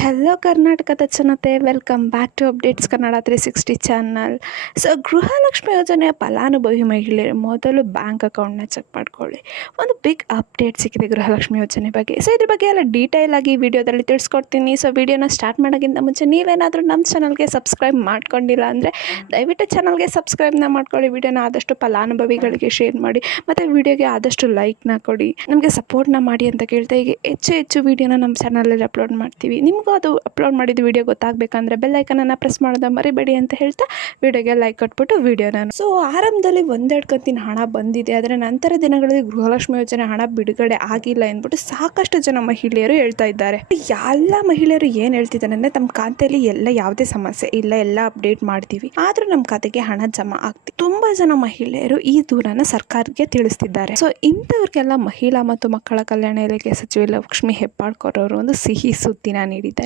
Hello ಕರ್ನಾಟಕದ ಜನತೆ, welcome back to updates Kannada 360 channel. So Gruhalakshmi ಯೋಜನೆಯ ಫಲಾನುಭವಿ ಮಹಿಳೆಯರು ಮೊದಲು ಬ್ಯಾಂಕ್ ಅಕೌಂಟ್ನ ಚೆಕ್ ಮಾಡ್ಕೊಳ್ಳಿ. ಒಂದು ಬಿಗ್ ಅಪ್ಡೇಟ್ ಸಿಕ್ಕಿದೆ ಗೃಹಲಕ್ಷ್ಮಿ ಯೋಜನೆ ಬಗ್ಗೆ. ಸೊ ಇದ್ರ ಬಗ್ಗೆ ಎಲ್ಲ ಡೀಟೇಲ್ ಆಗಿ ವಿಡಿಯೋದಲ್ಲಿ ತಿಳಿಸ್ಕೊಡ್ತೀನಿ. ಸೊ ವಿಡಿಯೋನ ಸ್ಟಾರ್ಟ್ ಮಾಡೋಕ್ಕಿಂತ ಮುಂಚೆ ನೀವೇನಾದರೂ ನಮ್ಮ ಚಾನಲ್ಗೆ ಸಬ್ಸ್ಕ್ರೈಬ್ ಮಾಡ್ಕೊಂಡಿಲ್ಲ ಅಂದರೆ ದಯವಿಟ್ಟು ಚಾನಲ್ಗೆ ಸಬ್ಸ್ಕ್ರೈಬ್ನ ಮಾಡ್ಕೊಳ್ಳಿ. ವಿಡಿಯೋನ ಆದಷ್ಟು ಫಲಾನುಭವಿಗಳಿಗೆ ಶೇರ್ ಮಾಡಿ ಮತ್ತು ವಿಡಿಯೋಗೆ ಆದಷ್ಟು ಲೈಕ್ನ ಕೊಡಿ, ನಮಗೆ ಸಪೋರ್ಟ್ನ ಮಾಡಿ ಅಂತ ಕೇಳ್ತಾ ಈಗ ಹೆಚ್ಚು ವಿಡಿಯೋನ ನಮ್ಮ ಚಾನಲಲ್ಲಿ ಅಪ್ಲೋಡ್ ಮಾಡ್ತೀವಿ. ನಿಮಗೂ ಅದು ಅಪ್ಲೋಡ್ ಮಾಡಿದ ವಿಡಿಯೋ ಗೊತ್ತಾಗಬೇಕಂದ್ರೆ ಬೆಲ್ಲೈಕನನ್ನು ಪ್ರೆಸ್ ಮಾಡೋದು ಮರಿಬೇಡಿ ಅಂತ ಹೇಳ್ತಾ ವಿಡಿಯೋಗೆ ಲೈಕ್ ಕೊಟ್ಬಿಟ್ಟು ವಿಡಿಯೋನ. ಸೊ ಆರಂಭದಲ್ಲಿ ಒಂದೆರಡು ಕಂತಿನ ಹಣ ಬಂದಿದೆ, ಅದರ ನಂತರ ದಿನಗಳಲ್ಲಿ ಗೃಹಲಕ್ಷ್ಮಿ ಯೋಜನೆ ಹಣ ಬಿಡುಗಡೆ ಆಗಿಲ್ಲ ಎಂದ್ಬಿಟ್ಟು ಸಾಕಷ್ಟು ಜನ ಮಹಿಳೆಯರು ಹೇಳ್ತಾ ಇದ್ದಾರೆ. ಎಲ್ಲ ಮಹಿಳೆಯರು ಏನು ಹೇಳ್ತಿದ್ದಾರೆ ಅಂದರೆ ತಮ್ಮ ಖಾತೆಯಲ್ಲಿ ಯಾವುದೇ ಸಮಸ್ಯೆ ಇಲ್ಲ, ಎಲ್ಲ ಅಪ್ಡೇಟ್ ಮಾಡ್ತೀವಿ, ಆದರೂ ನಮ್ಮ ಖಾತೆಗೆ ಹಣ ಜಮಾ ಆಗ್ತಿದೆ. ತುಂಬಾ ಜನ ಮಹಿಳೆಯರು ಈ ದೂರನ್ನ ಸರ್ಕಾರಕ್ಕೆ ತಿಳಿಸ್ತಿದ್ದಾರೆ. ಸೊ ಇಂಥವ್ರಿಗೆಲ್ಲ ಮಹಿಳಾ ಮತ್ತು ಮಕ್ಕಳ ಕಲ್ಯಾಣ ಇಲಾಖೆ ಸಚಿವೆ ಲಕ್ಷ್ಮಿ ಹೆಬ್ಬಾಳ್ಕರ್ ಅವರು ಒಂದು ಸಿಹಿ ಸುದ್ದಿನ ನೀಡಿದ್ದಾರೆ.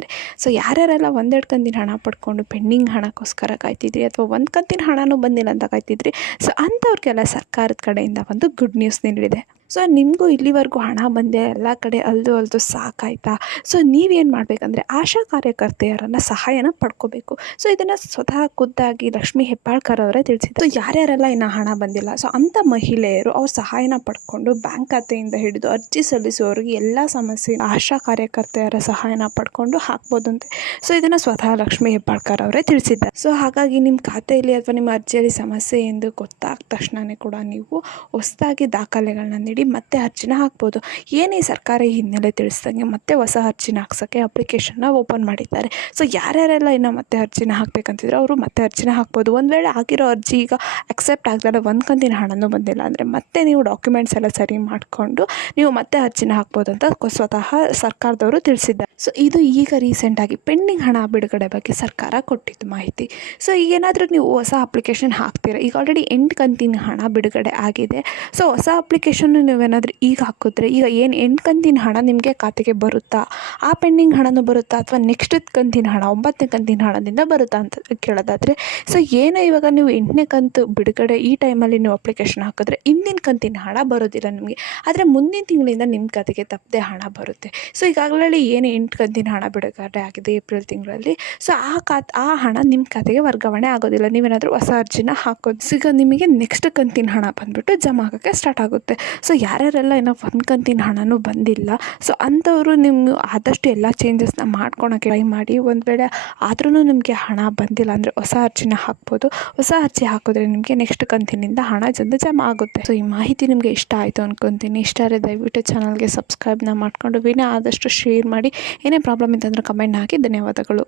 ಸೊ ಯಾರ್ಯಾರೆಲ್ಲ ಒಂದೆರಡು ಕಂತಿನ ಹಣ ಪಡ್ಕೊಂಡು ಪೆಂಡಿಂಗ್ ಹಣಕ್ಕೋಸ್ಕರ ಕಾಯ್ತಿದ್ರಿ ಅಥವಾ ಒಂದು ಕಂತಿನ ಹಣನೂ ಬಂದಿಲ್ಲ ಅಂತ ಕಾಯ್ತಿದ್ರಿ, ಸೊ ಅಂಥವ್ರಿಗೆಲ್ಲ ಸರ್ಕಾರದ ಕಡೆಯಿಂದ ಒಂದು ಗುಡ್ ನ್ಯೂಸ್ ನೀಡಿದೆ. ಸೊ ನಿಮಗೂ ಇಲ್ಲಿವರೆಗೂ ಹಣ ಬಂದೆ ಎಲ್ಲ ಕಡೆ ಅಲ್ದು ಸಾಕಾಯ್ತಾ? ಸೊ ನೀವೇನು ಮಾಡಬೇಕಂದ್ರೆ ಆಶಾ ಕಾರ್ಯಕರ್ತೆಯರನ್ನು ಸಹಾಯನ ಪಡ್ಕೋಬೇಕು. ಸೊ ಇದನ್ನು ಸ್ವತಃ ಖುದ್ದಾಗಿ ಲಕ್ಷ್ಮಿ ಹೆಬ್ಬಾಳ್ಕರ್ ಅವರೇ ತಿಳಿಸಿದ್ದಾರೆ. ಸೊ ಯಾರ್ಯಾರೆಲ್ಲ ಇನ್ನು ಹಣ ಬಂದಿಲ್ಲ, ಸೊ ಅಂಥ ಮಹಿಳೆಯರು ಅವ್ರ ಸಹಾಯನ ಪಡ್ಕೊಂಡು ಬ್ಯಾಂಕ್ ಖಾತೆಯಿಂದ ಹಿಡಿದು ಅರ್ಜಿ ಸಲ್ಲಿಸುವವರಿಗೆ ಎಲ್ಲ ಸಮಸ್ಯೆ ಆಶಾ ಕಾರ್ಯಕರ್ತೆಯರ ಸಹಾಯನ ಪಡ್ಕೊಂಡು ಹಾಕ್ಬೋದಂತೆ. ಸೊ ಇದನ್ನು ಸ್ವತಃ ಲಕ್ಷ್ಮಿ ಹೆಬ್ಬಾಳ್ಕರ್ ಅವರೇ ತಿಳಿಸಿದ್ದಾರೆ. ಸೊ ಹಾಗಾಗಿ ನಿಮ್ಮ ಖಾತೆಯಲ್ಲಿ ಅಥವಾ ನಿಮ್ಮ ಅರ್ಜಿಯಲ್ಲಿ ಸಮಸ್ಯೆ ಎಂದು ಗೊತ್ತಾದ ತಕ್ಷಣವೇ ಕೂಡ ನೀವು ಹೊಸದಾಗಿ ದಾಖಲೆಗಳನ್ನ ನೀಡಿ ಮತ್ತೆ ಅರ್ಜಿನ ಹಾಕ್ಬೋದು. ಏನೇ ಸರ್ಕಾರಿ ಹಿನ್ನೆಲೆ ತಿಳಿಸ್ದಂಗೆ ಮತ್ತೆ ಹೊಸ ಅರ್ಜಿನ ಹಾಕ್ಸೋಕ್ಕೆ ಅಪ್ಲಿಕೇಶನ್ನ ಓಪನ್ ಮಾಡಿದ್ದಾರೆ. ಸೊ ಯಾರ್ಯಾರೆಲ್ಲ ಇನ್ನು ಮತ್ತೆ ಅರ್ಜಿನ ಹಾಕಬೇಕಂತಿದ್ರೆ ಅವರು ಮತ್ತೆ ಅರ್ಜಿನ ಹಾಕ್ಬೋದು. ಒಂದು ವೇಳೆ ಆಗಿರೋ ಅರ್ಜಿ ಈಗ ಅಕ್ಸೆಪ್ಟ್ ಆಗದಲ್ಲ, ಒಂದು ಕಂತಿನ ಹಣನೂ ಬಂದಿಲ್ಲ ಅಂದರೆ ಮತ್ತೆ ನೀವು ಡಾಕ್ಯುಮೆಂಟ್ಸ್ ಎಲ್ಲ ಸರಿ ಮಾಡಿಕೊಂಡು ನೀವು ಮತ್ತೆ ಅರ್ಜಿನ ಹಾಕ್ಬೋದು ಅಂತ ಸ್ವತಃ ಸರ್ಕಾರದವರು ತಿಳಿಸಿದ್ದಾರೆ. ಸೊ ಇದು ಈಗ ರೀಸೆಂಟಾಗಿ ಪೆಂಡಿಂಗ್ ಹಣ ಬಿಡುಗಡೆ ಬಗ್ಗೆ ಸರ್ಕಾರ ಕೊಟ್ಟಿದ್ದು ಮಾಹಿತಿ. ಸೊ ಈಗೇನಾದರೂ ನೀವು ಹೊಸ ಅಪ್ಲಿಕೇಶನ್ ಹಾಕ್ತೀರಾ, ಈಗ ಆಲ್ರೆಡಿ 8 ಕಂತಿನ ಹಣ ಬಿಡುಗಡೆ ಆಗಿದೆ. ಸೊ ಹೊಸ ಅಪ್ಲಿಕೇಶನ್ ನೀವೇನಾದರೂ ಈಗ ಹಾಕಿದ್ರೆ ಈಗ ಏನು 8 ಕಂತಿನ ಹಣ ನಿಮಗೆ ಖಾತೆಗೆ ಬರುತ್ತಾ, ಆ ಪೆಂಡಿಂಗ್ ಹಣನೂ ಬರುತ್ತಾ ಅಥವಾ ನೆಕ್ಸ್ಟ್ ಕಂತಿನ ಹಣ 9ನೇ ಕಂತಿನ ಹಣದಿಂದ ಬರುತ್ತಾ ಅಂತ ಕೇಳೋದಾದರೆ, ಸೊ ಏನೋ ಇವಾಗ ನೀವು 8ನೇ ಕಂತು ಬಿಡುಗಡೆ ಈ ಟೈಮಲ್ಲಿ ನೀವು ಅಪ್ಲಿಕೇಶನ್ ಹಾಕಿದ್ರೆ ಹಿಂದಿನ ಕಂತಿನ ಹಣ ಬರೋದಿಲ್ಲ ನಿಮಗೆ, ಆದರೆ ಮುಂದಿನ ತಿಂಗಳಿಂದ ನಿಮ್ಮ ಖಾತೆಗೆ ತಪ್ಪದೆ ಹಣ ಬರುತ್ತೆ. ಸೊ ಈಗಾಗಲೇ ಏನು 8 ಕಂತಿನ ಹಣ ಬಿಡುಗಡೆ ಆಗಿದೆ ಏಪ್ರಿಲ್ ತಿಂಗಳಲ್ಲಿ, ಸೊ ಆ ಹಣ ನಿಮ್ಮ ಖಾತೆಗೆ ವರ್ಗಾವಣೆ ಆಗೋದಿಲ್ಲ. ನೀವೇನಾದರೂ ಹೊಸ ಅರ್ಜಿನ ಹಾಕೋದು ಈಗ ನಿಮಗೆ ನೆಕ್ಸ್ಟ್ ಕಂತಿನ ಹಣ ಬಂದುಬಿಟ್ಟು ಜಮಾ ಆಗೋಕ್ಕೆ ಸ್ಟಾರ್ಟ್ ಆಗುತ್ತೆ. ಸೊ ಯಾರ್ಯಾರೆಲ್ಲ ಏನೋ ಒಂದು ಕಂತಿನ ಹಣನೂ ಬಂದಿಲ್ಲ, ಸೊ ಅಂಥವರು ನೀವು ಆದಷ್ಟು ಎಲ್ಲ ಚೇಂಜಸ್ನ ಮಾಡ್ಕೊಳಕ್ಕೆ ಟ್ರೈ ಮಾಡಿ. ಒಂದು ವೇಳೆ ಆದ್ರೂ ನಿಮಗೆ ಹಣ ಬಂದಿಲ್ಲ ಅಂದರೆ ಹೊಸ ಅರ್ಜಿನ ಹಾಕ್ಬೋದು. ಹೊಸ ಅರ್ಜಿ ಹಾಕಿದ್ರೆ ನಿಮಗೆ ನೆಕ್ಸ್ಟ್ ಕಂತಿನಿಂದ ಹಣ ಜಮಾ ಆಗುತ್ತೆ. ಸೊ ಈ ಮಾಹಿತಿ ನಿಮಗೆ ಇಷ್ಟ ಆಯಿತು ಅಂದ್ಕೊತೀನಿ. ಇಷ್ಟ ಆದರೆ ದಯವಿಟ್ಟು ಚಾನಲ್ಗೆ ಸಬ್ಸ್ಕ್ರೈಬ್ನ ಮಾಡಿಕೊಂಡು ವಿಡಿಯೋ ಆದಷ್ಟು ಶೇರ್ ಮಾಡಿ. ಏನೇ ಪ್ರಾಬ್ಲಮ್ ಇತ್ತಂದರೆ ಕಮೆಂಟ್ ಹಾಕಿ. ಧನ್ಯವಾದಗಳು.